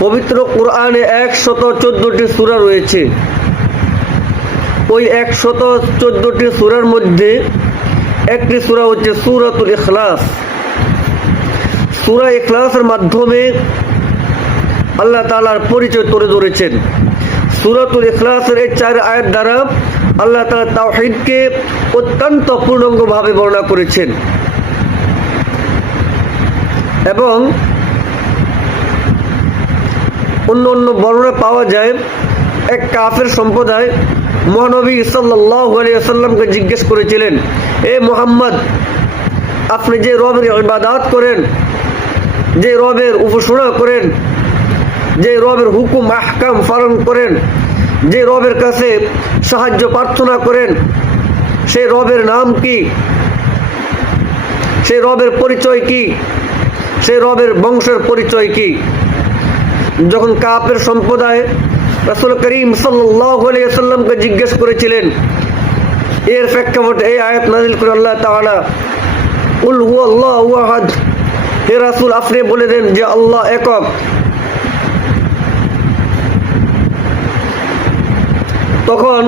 পবিত্র কোরআনে 114টি সূরা রয়েছে। ওই 114টি সূরার মধ্যে একটি সূরা হচ্ছে সূরাতুল ইখলাস। সূরা ইখলাসের মাধ্যমে আল্লাহ তাআলার পরিচয় তুলে ধরেছেন। সূরাতুল ইখলাসের এই 4 আয়াত দ্বারা আল্লাহ তাআলা তাওহীদকে অত্যন্ত পূর্ণাঙ্গভাবে বর্ণনা করেছেন। এবং অন্য বর্ণনা পাওয়া যায়, এক কাফের সম্প্রদায় মহানবী সাল্লাল্লাহু আলাইহি ওয়াসাল্লামকে জিজ্ঞেস করেছিলেন, এ মুহাম্মদ, আপনি যে রবের ইবাদত করেন, যে রবের উপাসনা করেন, যে রবের হুকুম আহকাম পালন করেন, যে রবের কাছে সাহায্য প্রার্থনা করেন, সেই রবের নাম কি? সেই রবের পরিচয় কি? সেই রবের বংশের পরিচয় কি? যখন কাফের সম্প্রদায় রাসূল করিম সাল্লাল্লাহু আলাইহি ওয়াসাল্লামকে জিজ্ঞেস করেছিলেন, এর প্রেক্ষাপটে এই আয়াত নাযিল করে আল্লাহ তাআলা, কুল হুয়াল্লাহু আহাদ, হে রাসূল আপনি বলে দেন যে আল্লাহ একক। তখন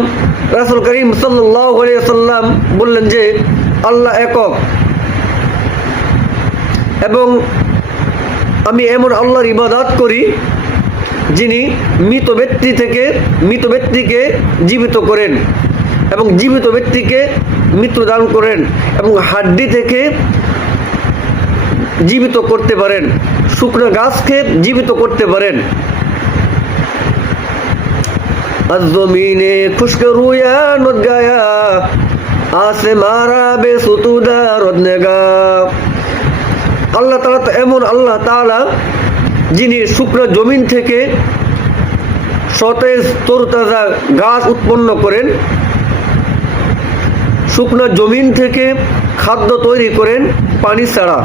রাসূল করিম সাল্লাল্লাহু আলাইহি ওয়াসাল্লাম বললেন যে আল্লাহ একক, এবং আমি এমন আল্লাহর ইবাদত করি যিনি মৃত ব্যক্তিকে জীবিত করেন এবং জীবিত ব্যক্তিকে মৃত্যু দান করেন এবং হাড্ডি থেকে জীবিত করতে পারেন, শুকনো গাছকে জীবিত করতে পারেন। আজ-জমিনে খুশক রুয়া নত গায়া, আসমারা বেসুতুদা রদনেগা। আল্লাহ তাআলা তো এমন আল্লাহ তাআলা যিনি শুকনো জমিন থেকে সতেজ তরতাজা গাছ উৎপন্ন করেন, শুকনো জমিন থেকে খাদ্য তৈরি করেন পানি ছাড়া।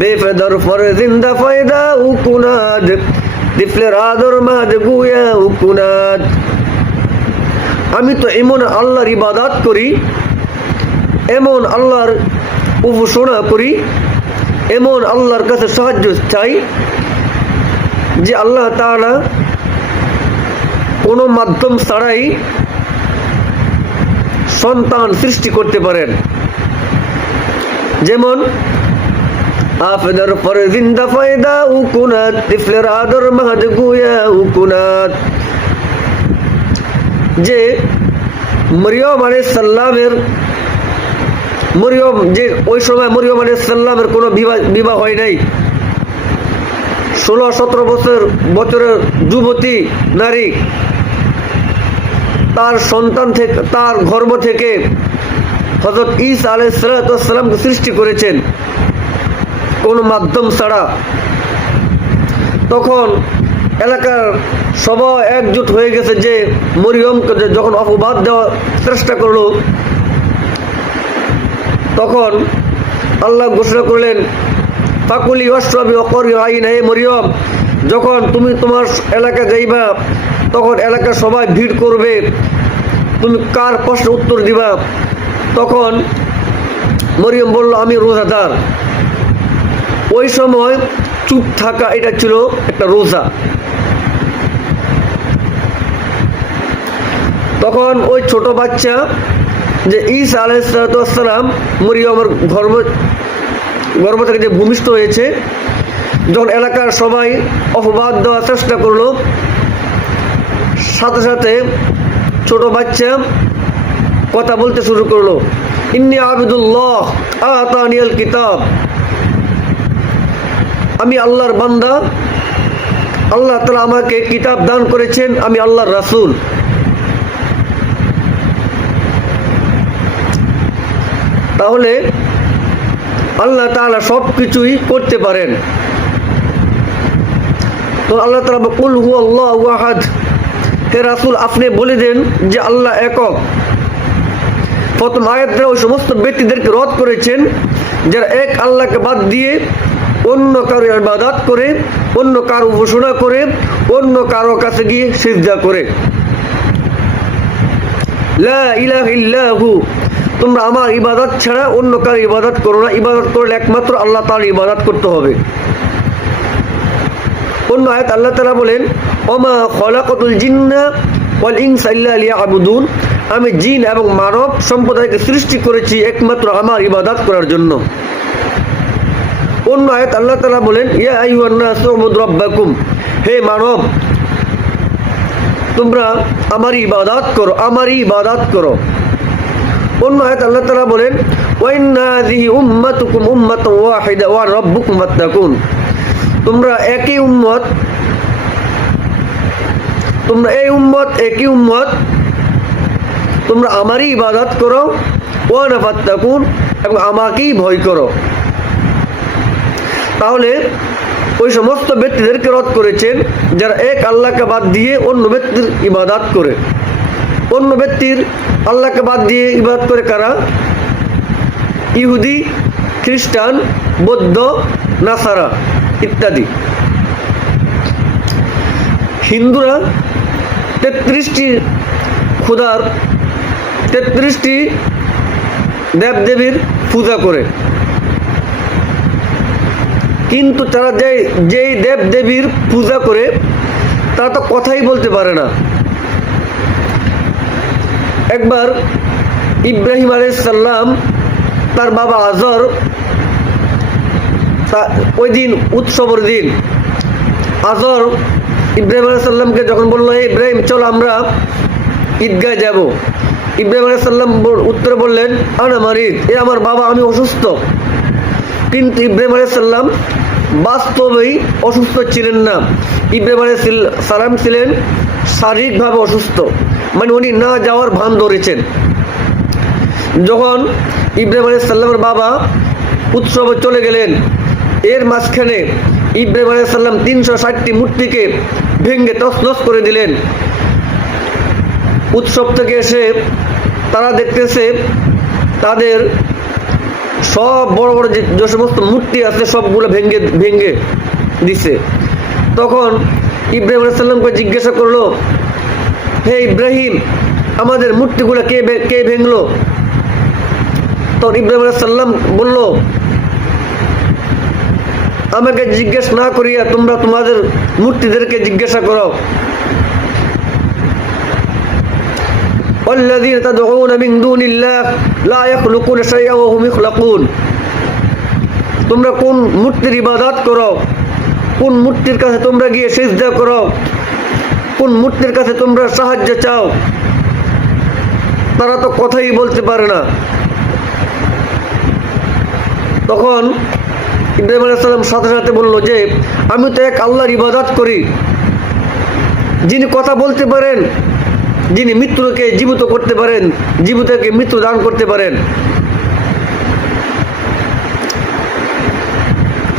বেফেদার ফরে জিন্দা ফায়দা উকুনাদ, দিফলের আদর মাদ গুয়া উকুনাদ। আমি তো এমন আল্লাহর ইবাদত করি, এমন আল্লাহর উপাসনা করি, এমন আল্লাহর কাছে সাহায্য চাই যে আল্লাহ তাআলা কোনো মাধ্যম ছাড়াই সন্তান সৃষ্টি করতে পারেন। যেমন আফদার পর জিন্দা ফায়দা উকুনাত, তিফলের আদর মাহাদ গুয়া উকুনাত। যে মরিয়ম আলাইহিস সালামের যে ওই সময় মরিয়ম আলাইহিস সালামের কোনো বিবাহ হয় নাই। 16-17 বছরের যুবতী নারী, তার সন্তান থেকে, তার গর্ভ থেকে হযরত ঈসা আলাইহিস সালামকে সৃষ্টি করেছেন কোনো মাধ্যম ছাড়া। তখন এলাকার সবাই একজোট হয়ে গেছে যে মরিয়মকে যখন অপবাদ দেওয়ার চেষ্টা করলো, তখন আল্লাহ ঘোষণা করলেন, ফাকুলি ওয়াশরাবি ওয়াকরি আইনা, হে মরিয়ম, যখন তুমি তোমার এলাকা যাইবা তখন এলাকার সবাই ভিড় করবে, তুমি কার প্রশ্ন উত্তর দিবা? তখন মরিয়ম বলল, আমি রোজাদার। ওই সময় চুপ থাকা এটা ছিল একটা রোজা। তখন ওই ছোট বাচ্চা যে ঈসা আলাইহিস সালাম মরিয়মের গর্ভ থেকে যে ভূমিষ্ঠ হয়েছে, যখন এলাকার সবাই অপবাদ দেওয়ার চেষ্টা করলো, সাথে সাথে ছোট বাচ্চা কথা বলতে শুরু করলো, ইন্নী আবিদুল্লাহ আতানিয়াল কিতাব, আমি আল্লাহর বান্দা, আল্লাহ তাআলা আমাকে কিতাব দান করেছেন, আমি আল্লাহর রাসূল। তাহলে আল্লাহ তাআলা সব কিছুই করতে পারেন। তো আল্লাহ তাআলা কুল হুয়াল্লাহু আহাদ, হে রাসূল আপনি বলে দেন যে আল্লাহ একক। প্রথম আয়াতে ওই সমস্ত ব্যক্তিদেরকে রদ করেছেন যারা এক আল্লাহকে বাদ দিয়ে অন্য কারো ইবাদত করে, অন্য কারো উপাসনা করে, অন্য কারো কাছে গিয়ে সিজদা করে। লা ইলাহা ইল্লাহু তোমরা আমার ইবাদত ছাড়া অন্য কারো ইবাদত করো না, ইবাদত করলে একমাত্র আল্লাহ তাআলার ইবাদত করতে হবে। অন্য আয়াত আল্লাহ তাআলা বলেন, ওমা খলাকাতুল জিন্না ওয়াল ইনসা ইল্লা লিয়াবুদুন, আমি জিন এবং মানব সম্প্রদায়কে সৃষ্টি করেছি একমাত্র আমার ইবাদত করার জন্য। অন্য আয়াত আল্লাহ তাআলা বলেন, ইয়া আইয়ুহান নাসু উবুদু রাব্বাকুম, হে মানব তোমরা আমারই ইবাদত করো, আমারই ইবাদত করো। অন্য আয়াত আল্লাহ তাআলা বলেন, ওয়া ইন্না হাযিহি উম্মাতুকুম উম্মাতান ওয়াহিদা ওয়া রাব্বুকুম ফাত্তাকুন, তোমরা একই উম্মত, তোমরা এই উম্মত একই উম্মত, তোমরা আমারই ইবাদত করো, ওয়া না ফাত্তাকুন, এবং আমাকেই ভয় করো। তাহলে ওই সমস্ত ব্যক্তিদেরকে রদ করেছেন যারা এক আল্লাহকে বাদ দিয়ে অন্য ব্যক্তির ইবাদত করে। অন্য ব্যক্তির আল্লাহকে বাদ দিয়ে ইবাদত করে কারা? ইহুদি, খ্রিস্টান, বৌদ্ধ, নাসারা ইত্যাদি। হিন্দুরা 33টি খুদার 33টি দেবদেবীর পূজা করে, কিন্তু তারা যেই দেবদেবীর পূজা করে তারা তো কথাই বলতে পারে না। একবার ইব্রাহিম আলাইহিস সালাম তার বাবা আজর, ওই দিন উৎসবের দিন, আজর ইব্রাহিম আলাইহিস সালামকে যখন বললো, হে ইব্রাহিম চল আমরা ঈদগায় যাব, ইব্রাহিম আলাইহিস সালাম উত্তরে বললেন, আনা মারিদ, এ আমার বাবা, আমি অসুস্থ। কিন্তু ইব্রাহিম আলাইহিস সালাম বাস্তবেই অসুস্থ ছিলেন না। ইব্রাহিম আলাইহিস সালাম ছিলেন শারীরিকভাবে অসুস্থ, মানে উনি না যাওয়ার ভান ধরেছেন। যখন ইব্রাহিম আলাইহিস সালামের বাবা উৎসবে চলে গেলেন, এর মাঝখানে ইব্রাহিম আলাইহিস সালাম 360টি মূর্তিকে ভেঙে তছনছ করে দিলেন। উৎসব থেকে এসে তারা দেখতেছে তাদের সব বড় বড় যে সমস্ত মূর্তি আছে সবগুলো ভেঙে দিছে। তখন ইব্রাহিম আলাইহিস সালামকে জিজ্ঞাসা করলো, হে ইব্রাহিম, আমাদের মূর্তিগুলো কে ভেঙলো? তখন ইব্রাহিম আলাইহিস সালাম বলল, আমাকে জিজ্ঞেস না করিয়া তোমরা তোমাদের মূর্তিদেরকে জিজ্ঞাসা করো। والذين تدعون من دون الله لا يخلقون شيئا وهم يخلقون, তোমরা কোন মূর্তির ইবাদত করো, কোন মূর্তির কাছে তোমরা গিয়ে সিজদা করো, কোন মূর্তির কাছে তোমরা সাহায্য চাও, তারা তো কথাই বলতে পারে না। তখন ইব্রাহিম আলাইহিস সালাম সাথে সাথে বললো যে, আমি তো এক আল্লাহর ইবাদত করি যিনি কথা বলতে পারেন, যিনি মৃত্যুকে জীবিত করতে পারেন, জীবিতকে মৃত্যু দান করতে পারেন।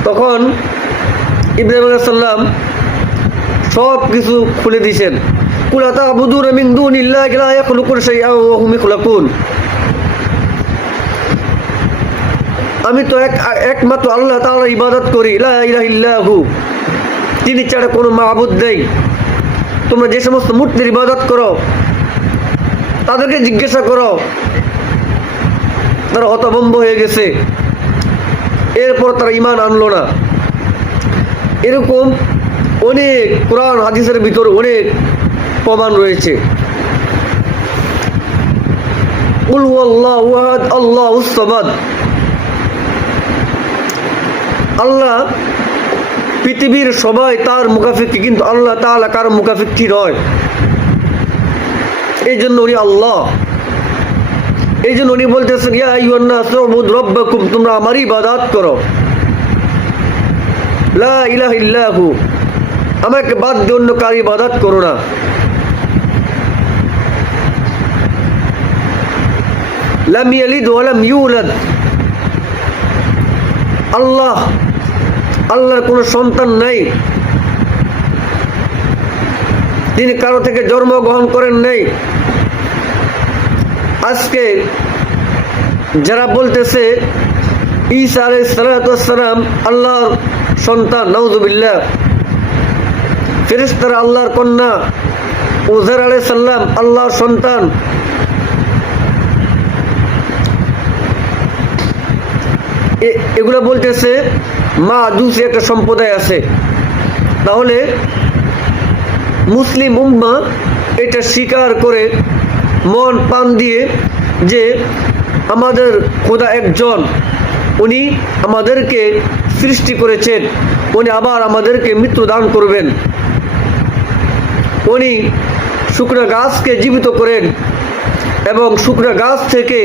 তখন ইব্রাহিম আলাইহিস সালাম সব কিছু খুলে দিয়েছেন। কুল আতা'বুদুনা মিন দুনিল্লাহি লা ইয়াখলুকুনা শাইআন ওয়া হুম ইয়াখলুকুন, আমি তো একমাত্র আল্লাহ তাআলার ইবাদত করি, লা ইলাহা ইল্লাহু, তিনি ছাড়া কোনো মাবুদ নেই। তোমরা যে সমস্ত মূর্তির ইবাদত করো তাদেরকে জিজ্ঞাসা করো। তারা হতভম্ব হয়ে গেছে, এরপর তারা ঈমান আনলো না। এরকম অনেক কোরআন হাদিসের ভিতর অনেক প্রমাণ রয়েছে। কুল হুয়াল্লাহু আহাদ আল্লাহুস সামাদ, আল্লাহ পৃথিবীর সবাই তার মুখাফিকি, কিন্তু আল্লাহ তাআলা কার মুখাফিকি নয়। এই জন্য উনি আল্লাহ, এই জন্য উনি বলতেছেন, ইয়া আইয়ুহান নাসু উবুদু রাব্বাকুম, তোমরা আমারই ইবাদত করো, লা ইলাহা ইল্লাহু, আমাকে বাদ দিয়ে অন্য কারো ইবাদত করো না। লাম ইয়ালিদ ওয়া লাম ইউলাদ, আল্লাহর কোনো সন্তান নাই, তিনি কারো থেকে জন্মগ্রহণ করেন নাই। আজকে যারা বলতেছে ঈসা আলাইহিস সালাতু ওয়াস সালাম আল্লাহর সন্তান, নাউযুবিল্লাহ, ফেরেশতারা আল্লাহর কন্যা, উযাইর আলাইহিস সালাম আল্লাহর সন্তান, এগুলো বলতেছে মাজুসি একটা সম্প্রদায় আছে। তাহলে মুসলিম উম্মাহ এটা স্বীকার করে মন প্রাণ দিয়ে যে আমাদের খোদা একজন, উনি আমাদেরকে সৃষ্টি করেছেন, উনি আবার আমাদেরকে মৃত্যু দান করবেন, উনি শুকনো গাছকে জীবিত করেন এবং শুকনো গাছ থেকে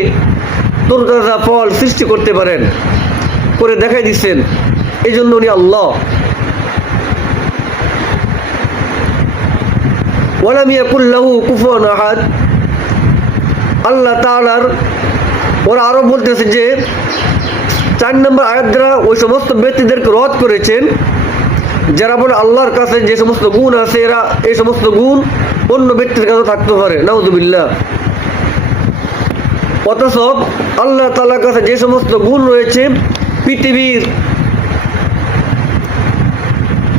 তরতাজা ফল সৃষ্টি করতে পারেন, করে দেখাই দিচ্ছেন। এই জন্য উনি আল্লাহ। ওয়ালাম ইয়াকুল লাহু কুফুয়ান আহাদ। আল্লাহ তাআলার ওরা আরো বলতেছে যে 4 নম্বর আয়াত দ্বারা ওই সমস্ত ব্যক্তিদেরকে রদ করেছেন যারা বলে আল্লাহর কাছে যে সমস্ত গুণ আছে এরা এই সমস্ত গুণ অন্য ব্যক্তির কাছে থাকতে পারে, নাউযুবিল্লাহ। অথচ আল্লাহ তাআলার কাছে যে সমস্ত গুণ রয়েছে পৃথিবীর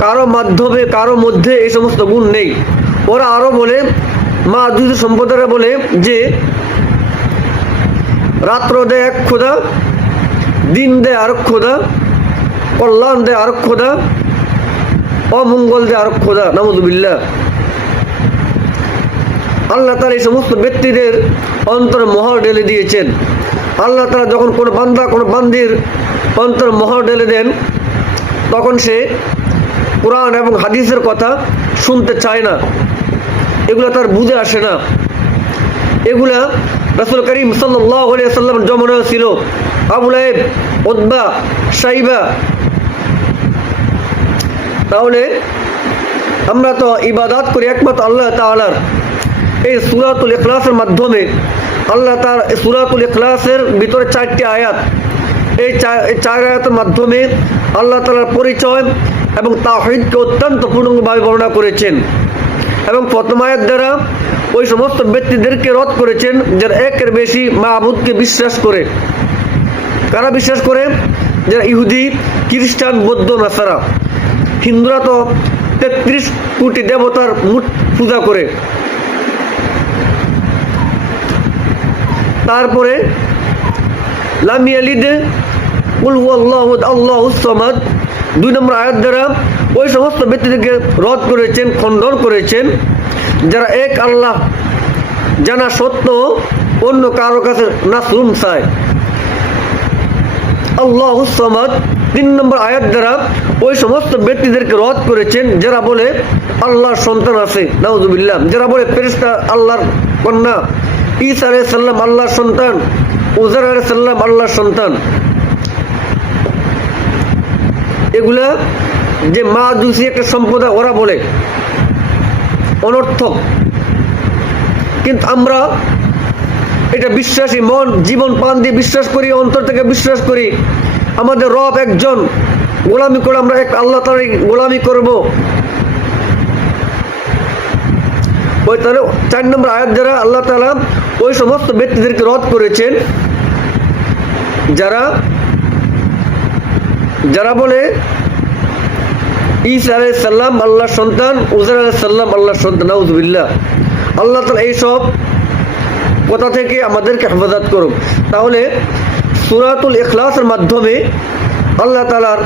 কারো মাধ্যমে কারো মধ্যে এই সমস্ত গুণ নেই। ওরা আরো বলে, মাজুসি সম্প্রদায়রা বলে যে রাত্র দেয় এক খোদা, দিন দেয় আরেক খোদা, কল্যাণ দেয় আরেক খোদা, অমঙ্গল দেয় আরেক খোদা, নাউযুবিল্লাহ। আল্লাহ তাআলা এই সমস্ত ব্যক্তিদের অন্তরে মোহর ঢেলে দিয়েছেন। আল্লাহ তাআলা যখন কোনো বান্দা কোনো বান্দির অন্তরে মোহর ঢেলে দেন তখন সে কোরআন এবং হাদিসের কথা শুনতে চায় না, এগুলো তার বুঝে আসে না। এগুলা রাসূল করিম সাল্লাল্লাহু আলাইহি ওয়াসাল্লামের জমানায় ছিল। আবু লাহাব, উতবা, শাইবা। তাহলে আমরা তো ইবাদত করি একমাত্র আল্লাহ তাআলার। এই সূরাতুল ইখলাসের মাধ্যমে আল্লাহ তাআলা সূরাতুল ইখলাসের ভিতরে 4টি আয়াত, এই 4 আয়াতের মাধ্যমে আল্লাহ তাআলার পরিচয় এবং তাওহীদকে অত্যন্ত পূর্ণভাবে বর্ণনা করেছেন। এবং প্রথম আয়াত দ্বারা ওই সমস্ত ব্যক্তিদেরকে রদ করেছেন যারা একের বেশি মাবুদকে বিশ্বাস করে। কারা বিশ্বাস করে? যারা ইহুদি, খ্রিস্টান, বৌদ্ধ, নাসারা। হিন্দুরা তো 33 কোটি দেবতার পূজা করে। তারপরে লাম ইয়ালিদ কুল হুয়াল্লাহু আল্লাহুস সামাদ 2 নম্বর আয়াত দ্বারা ওই সমস্ত ব্যক্তিদেরকে রদ করেছেন, খণ্ডন করেছেন যারা এক আল্লাহ জানা সত্ত্বেও অন্য কারো কাছে নাসরুম চায়। আল্লাহুস সামাদ 3 নম্বর আয়াত দ্বারা ওই সমস্ত ব্যক্তিদেরকে রদ করেছেন যারা বলে আল্লাহর সন্তান আছে, নাউযুবিল্লাহ। যারা বলে ফেরেশতা আল্লাহর কন্যা, ঈসা আলাইহিস সালাম আল্লাহর সন্তান, উযাইর আলাইহিস সালাম আল্লাহর সন্তান। এগুলা যে মাজুসি একটা সম্প্রদায়, ওরা বলে অনর্থক। কিন্তু আমরা এটা বিশ্বাসী, মন জীবন প্রাণ দিয়ে বিশ্বাস করি, অন্তর থেকে বিশ্বাস করি আমাদের রব একজন, গোলামি করে আমরা এক আল্লাহ তাআলার গোলামি করব। ওই তাহলে 4 নম্বর আয়াত দ্বারা আল্লাহ তাআলা ওই সমস্ত ব্যক্তিদেরকে রদ করেছেন যারা বলে ঈসা আলাইহিস সালাম আল্লাহর সন্তান, উযাইর আলাইহিস সালাম আল্লাহর সন্তান, নাউযুবিল্লাহ। আল্লাহ তাআলা এইসব কথা থেকে আমাদেরকে হেফাজত করুন। তাহলে সূরাতুল ইখলাসের মাধ্যমে আল্লাহ তাআলার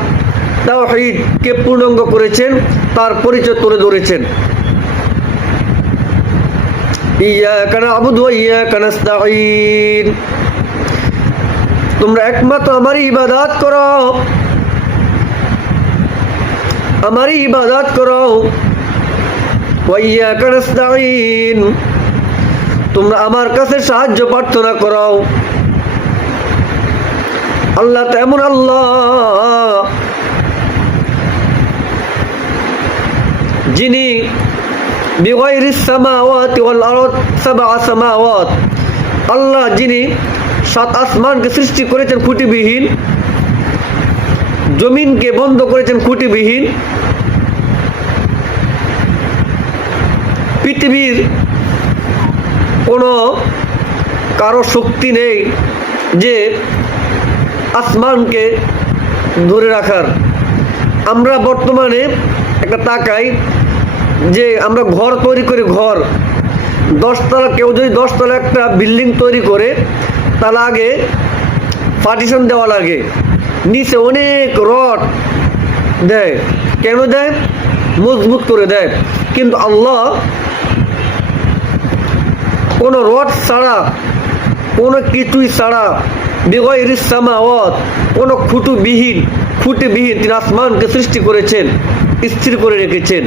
তাওহীদকে পূর্ণাঙ্গ করেছেন, তার পরিচয় তুলে ধরেছেন। ইয়াকা না'বুদু ওয়া ইয়াকা নাস্তাঈন। তোমরা একমাত্র আমারই ইবাদত করো, আমারই ইবাদত করো। ওয়া ইয়াকা নাস্তাঈন, তোমরা আমার কাছে সাহায্য প্রার্থনা করো। আল্লাহ তো এমন আল্লাহ যিনি বিগাইরিস সামাওয়াতি ওয়াল আরদ সাবআ সামাওয়াত, আল্লাহ যিনি 7 আসমানকে সৃষ্টি করেছেন খুঁটিবিহীন, জমিনকে বন্ধ করেছেন খুঁটিবিহীন, পৃথিবীর কোনো কারো শক্তি নেই যে আসমানকে ধরে রাখার। আমরা বর্তমানে একটা তাকাই যে আমরা ঘর তৈরি করি, ঘর 10 তলা, কেউ যদি 10 তলা একটা বিল্ডিং তৈরি করে তাহলে আগে পার্টিশন দেওয়া লাগে, নিচে অনেক রড দেয়। কেন দেয়? মজবুত করে দেয়। কিন্তু আল্লাহ কোনো রড ছাড়া, কোনো কিছুই ছাড়া, বিগয়রিস সামাওয়াত, কোনো খুঁটিবিহীন তিনি আসমানকে সৃষ্টি করেছেন, স্থির করে রেখেছেন।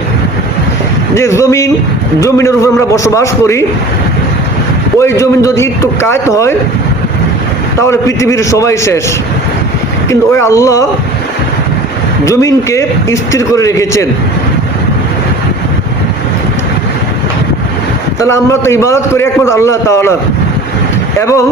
যে জমিনের উপর আমরা বসবাস করি, ওই জমিন যদি একটু কাত হয় তাহলে পৃথিবীর সবাই শেষ। কিন্তু ওই আল্লাহ জমিনকে স্থির করে রেখেছেন। তাহলে আমরা তো ইবাদত করি একমাত্র আল্লাহ তাআলার, এবং